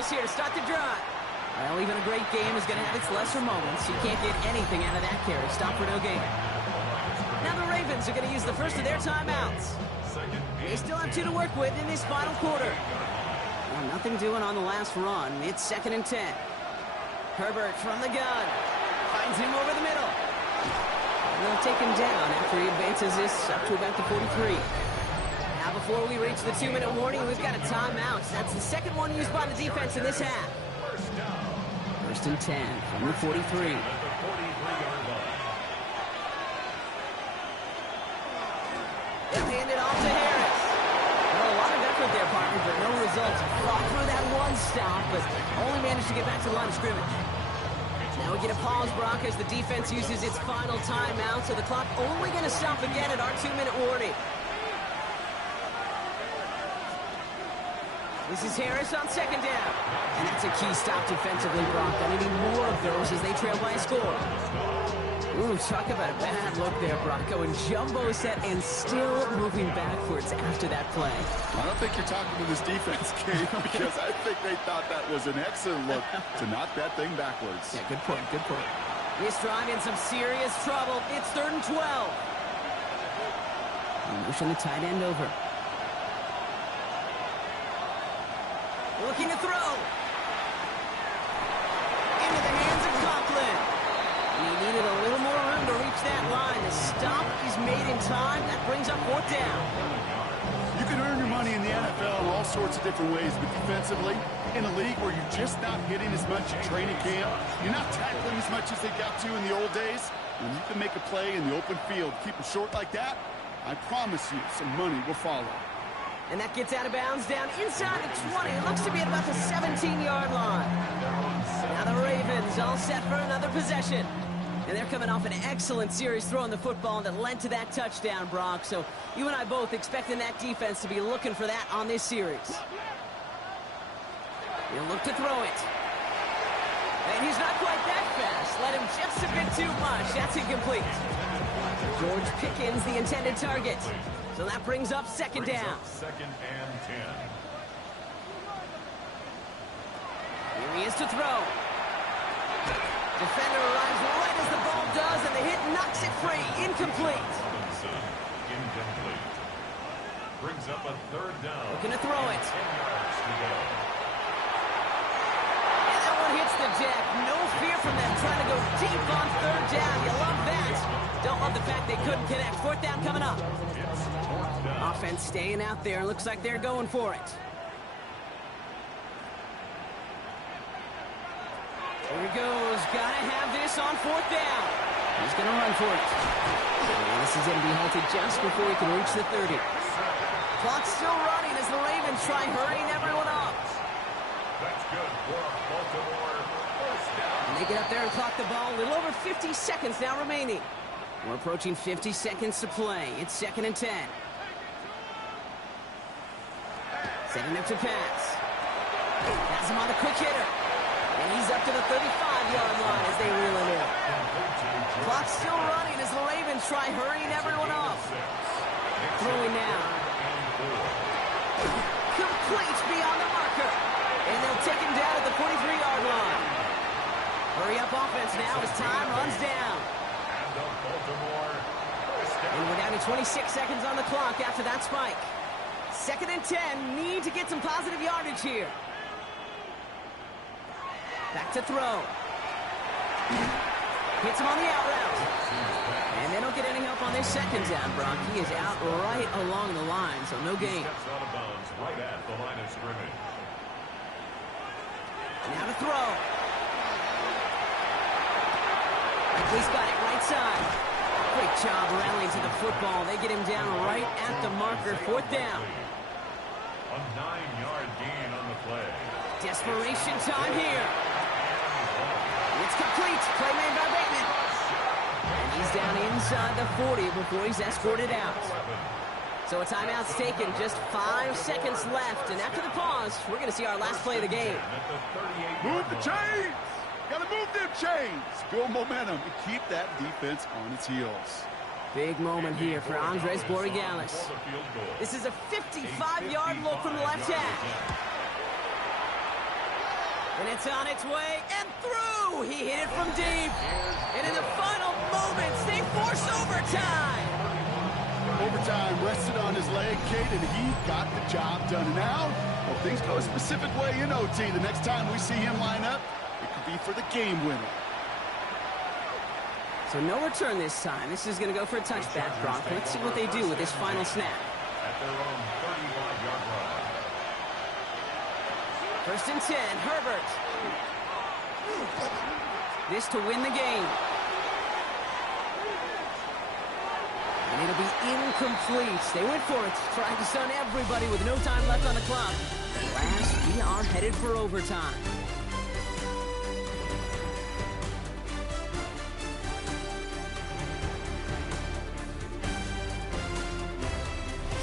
Harris here to start the drive. Well, even a great game is going to have its lesser moments. You can't get anything out of that carry. Stop for no gain. Now the Ravens are going to use the first of their timeouts. They still have 2 to work with in this final quarter. Well, nothing doing on the last run. It's 2nd and 10. Herbert from the gun. Finds him over the middle. And they'll take him down after he advances this up to about the 43. Now before we reach the 2-minute warning, we've got a timeout. That's the second one used by the defense in this half. 1st and 10 from the 43. They'll hand it off to Harris. Well, a lot of effort there, partner, but no results. Fought through that one stop, but only managed to get back to the line of scrimmage. Now we get a pause, Brock, as the defense uses its final timeout, so the clock only going to stop again at our 2-minute warning. This is Harris on 2nd down. And that's a key stop defensively, Brock. They need more of those as they trail by a score. Ooh, talk about a bad look there, Brock. Going jumbo set and still moving backwards after that play. I don't think you're talking to this defense, Kate, because I think they thought that was an excellent look to knock that thing backwards. Yeah, good point, good point. This drive in some serious trouble. It's 3rd and 12. Motion the tight end over. Looking to throw. Into the hands of Conklin. And he needed a little more room to reach that line. The stop is made in time. That brings up 4th down. You can earn your money in the NFL in all sorts of different ways, but defensively, in a league where you're just not hitting as much at training camp, you're not tackling as much as they got to in the old days, when you can make a play in the open field, keep them short like that, I promise you some money will follow. And that gets out of bounds down inside the 20. It looks to be at about the 17-yard line. Now the Ravens all set for another possession. And they're coming off an excellent series throwing the football that led to that touchdown, Brock. So you and I both expecting that defense to be looking for that on this series. He'll look to throw it. And he's not quite that fast. Let him just a bit too much. That's incomplete. George Pickens, the intended target. So that brings up 2nd down. 2nd and 10. Here he is to throw. Defender arrives right as the ball does, and the hit knocks it free. Incomplete. Incomplete. Brings up a 3rd down. Looking to throw it. 10 yards to go. And that one hits the deck. No fear from them trying to go deep on 3rd down. You love that. Don't love the fact they couldn't connect. 4th down coming up. It's 4th down. Offense staying out there. Looks like they're going for it. Here he goes. Gotta have this on 4th down. He's gonna run for it. And this is gonna be halted just before he can reach the 30. Clock's still running as the Ravens try hurrying everyone up. That's good for Baltimore. 1st down. And they get up there and clock the ball. A little over 50 seconds now remaining. We're approaching 50 seconds to play. It's 2nd and 10. Setting up to pass. Has him on the quick hitter. And he's up to the 35-yard line as they reel him in. Clock's still running as the Ravens try hurrying everyone up. Throwing now. Complete beyond the marker. And they'll take him down at the 43-yard line. Hurry up offense now as time runs down. And we're down to 26 seconds on the clock after that spike. 2nd and 10. Need to get some positive yardage here. Back to throw. Hits him on the out route. And they don't get any help on this 2nd down, Brock. He is out right along the line, so no gain. Steps out of bounds right at the line of scrimmage. Now to throw. He's got it right side. Great job rallying to the football. They get him down right at the marker. 4th down. A 9-yard gain on the play. Desperation time here. It's complete. Play made by Bateman. And he's down inside the 40 before he's escorted out. So a timeout's taken. Just 5 seconds left. And after the pause, we're going to see our last play of the game. Move the chains! Gotta move them chains! Build momentum and keep that defense on its heels. Big moment here for Andres Borregales. This is a 55-yard look from the left half. And it's on its way and through. He hit it from deep. And in the final moments, they force overtime. Overtime rested on his leg, Kate, and he got the job done. And now, well, things go a specific way in OT. The next time we see him line up, it could be for the game winner. So no return this time. This is going to go for a touchback, Brock. Let's see what they do with this final snap. At their own 35-yard line. First and 10, Herbert. This to win the game. And it'll be incomplete. They went for it, trying to stun everybody with no time left on the clock. At last, we are headed for overtime.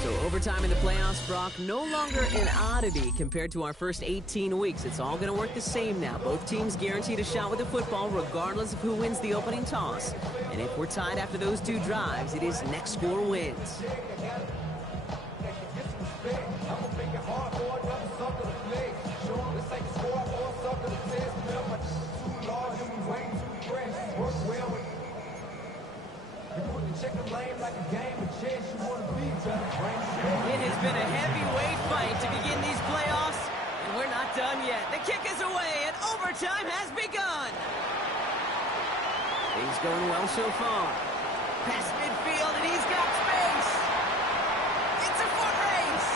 So overtime in the playoffs, Brock, no longer an oddity compared to our first 18 weeks. It's all going to work the same now. Both teams guaranteed a shot with the football regardless of who wins the opening toss. And if we're tied after those two drives, it is next score wins. It has been a heavyweight fight to begin these playoffs, and we're not done yet. The kick is away, and overtime has begun. Things going well so far. Past midfield, and he's got space. It's a foot race.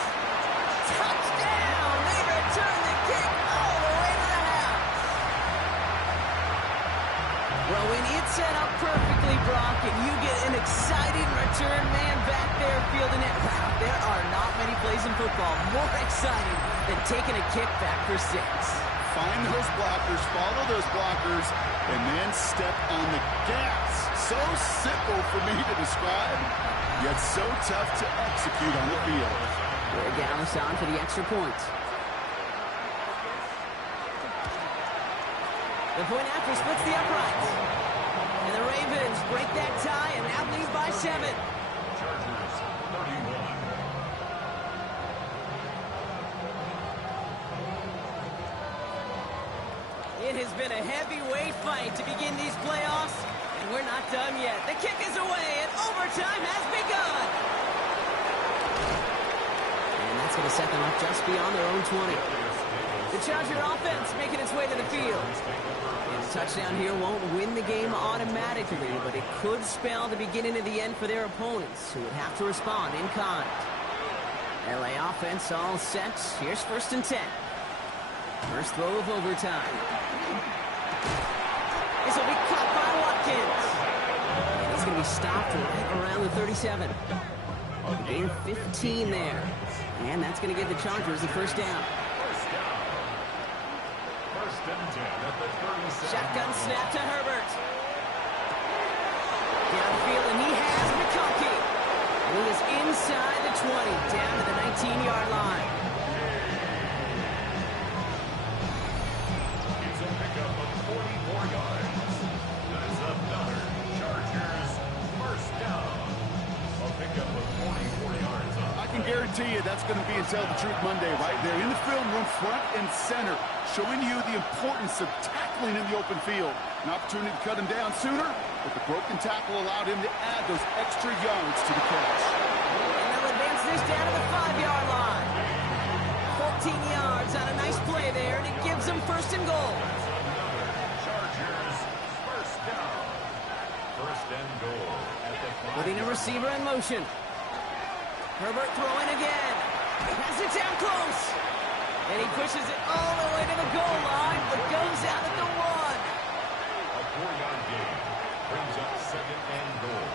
Touchdown! They return the kick all the way to the house. Well, when it's set up perfectly, Brock, and you get an exciting return man back there fielding it, wow, there are not many plays in football more exciting than taking a kick back for 6. Find those blockers, follow those blockers, and then step on the gas. So simple for me to describe, yet so tough to execute on the field. We're Dallas on for the extra point. The point after splits the uprights. And the Ravens break that tie and now lead by 7. Chargers 31. It has been a heavyweight fight to begin these playoffs, and we're not done yet. The kick is away, and overtime has begun. And that's going to set them up just beyond their own 20. The Charger offense making its way to the field. And a touchdown here won't win the game automatically, but it could spell the beginning of the end for their opponents, who would have to respond in kind. LA offense all set. Here's first and 10. First throw of overtime. This will be caught by Watkins. And he's going to be stopped right around the 37. Gain 15 there. And that's going to give the Chargers the first down. First and 10 at the 37. Shotgun snap to Herbert. Downfield, and he has McConkey. And he is inside the 20, down to the 19-yard line. It's a pickup of 44 yards. That is another Chargers first down. A pickup of 44 yards. I can guarantee you that's going to be Tell the Truth Monday right there in the film room, front and center, showing you the importance of tackling in the open field. An opportunity to cut him down sooner, but the broken tackle allowed him to add those extra yards to the catch. And they'll advance this down to the 5-yard line. 14 yards on a nice play there, and it gives them first and goal. Chargers first down. First and goal at the 5. Putting a receiver in motion. Herbert throwing again. Has it down close. And he pushes it all the way to the goal line, but goes out at the 1. A 4-yard gain brings up second and goal.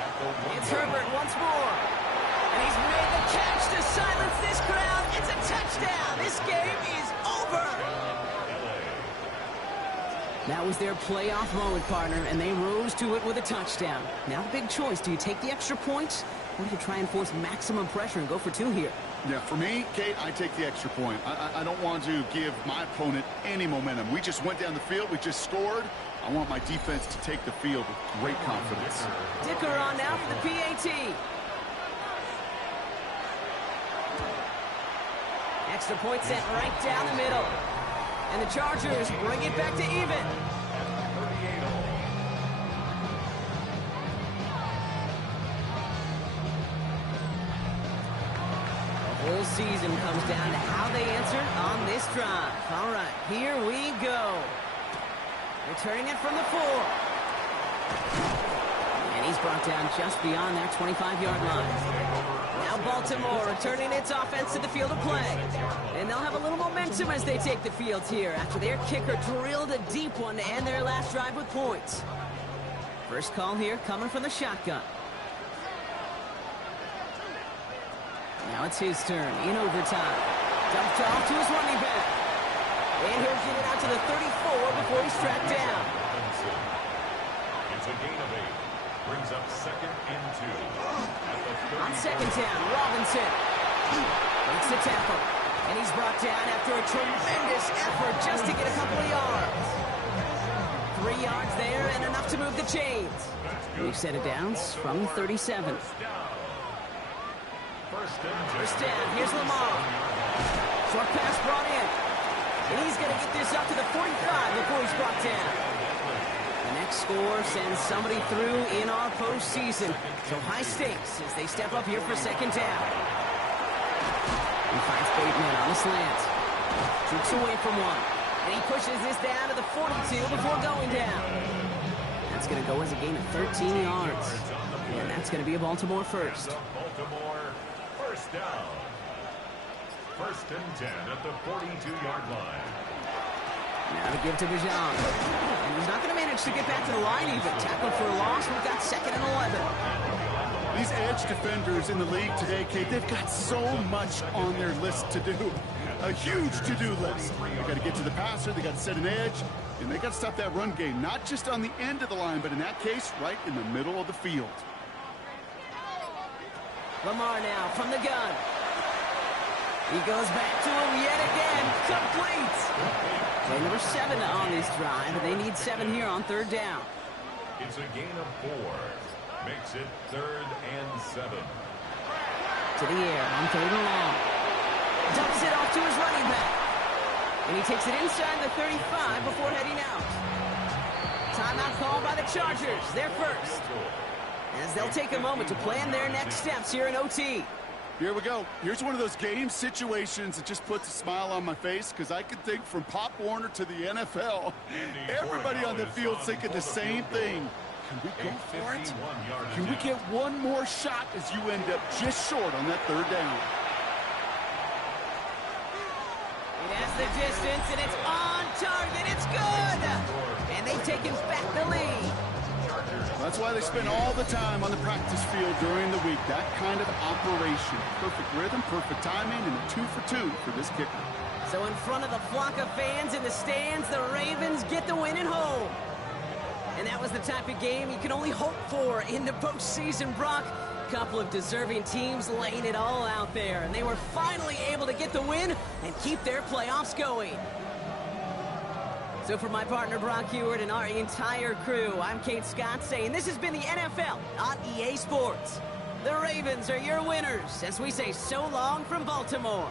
At the 1. It's Herbert once more. And he's made the catch to silence this crowd. It's a touchdown. This game is over. That was their playoff moment, partner, and they rose to it with a touchdown. Now the big choice, do you take the extra point, or do you try and force maximum pressure and go for 2 here? Yeah, for me, Kate, I take the extra point. I don't want to give my opponent any momentum. We just went down the field. We just scored. I want my defense to take the field with great confidence. Dicker on now for the PAT. Extra point sent right down the middle. And the Chargers bring it back to even. The whole season comes down to how they answered on this drive. All right, here we go. Returning it from the 4. And he's brought down just beyond that 25-yard line. Now Baltimore returning its offense to the field of play. And they'll have a little momentum as they take the field here after their kicker drilled a deep one to end their last drive with points. First call here coming from the shotgun. Now it's his turn in overtime. Dumped off to his running back. And he'll get it out to the 34 before he's tracked down. It's a gain of 8. Brings up 2nd and 2. On second down, Robinson makes the tackle. And he's brought down after a tremendous effort just to get a couple of yards. 3 yards there and enough to move the chains. We've set it down from 37. First down, here's Lamar. Short pass brought in. And he's going to get this up to the 45 before he's brought down. The next score sends somebody through in our postseason. So high stakes as they step up here for second down. He finds Bateman on the slant. Shoots away from one. And he pushes this down to the 42 before going down. That's going to go as a gain of 13 yards. And that's going to be a Baltimore first. Baltimore first down. 1st and 10 at the 42-yard line. Now to give to Bijan. And he's not going to manage to get back to the line even. Tackled for a loss. We've got 2nd and 11. These edge defenders in the league today, Kate, they've got so much on their list to do. A huge to-do list. They got to get to the passer, they got to set an edge, and they got to stop that run game. Not just on the end of the line, but in that case, right in the middle of the field. Lamar now from the gun. He goes back to him yet again. Complete. Play number 7 on this drive, and they need 7 here on 3rd down. It's a gain of 4. Makes it 3rd and 7. To the air on 3rd and long. Dumps it off to his running back. And he takes it inside the 35 before heading out. Timeout called by the Chargers. They're first. As they'll take a moment to plan their next steps here in OT. Here we go. Here's one of those game situations that just puts a smile on my face because I can think from Pop Warner to the NFL. Everybody on the field's thinking the same thing. Can we go for it? Can we get one more shot as you end up just short on that 3rd down? It has the distance, and it's on target. It's good! And they've taken back the lead. That's why they spend all the time on the practice field during the week. That kind of operation. Perfect rhythm, perfect timing, and a 2 for 2 for this kicker. So in front of the flock of fans in the stands, the Ravens get the win at home. And that was the type of game you can only hope for in the postseason, Brock. A couple of deserving teams laying it all out there. And they were finally able to get the win and keep their playoffs going. So for my partner, Brock Heward, and our entire crew, I'm Kate Scott saying this has been the NFL on EA Sports. The Ravens are your winners as we say so long from Baltimore.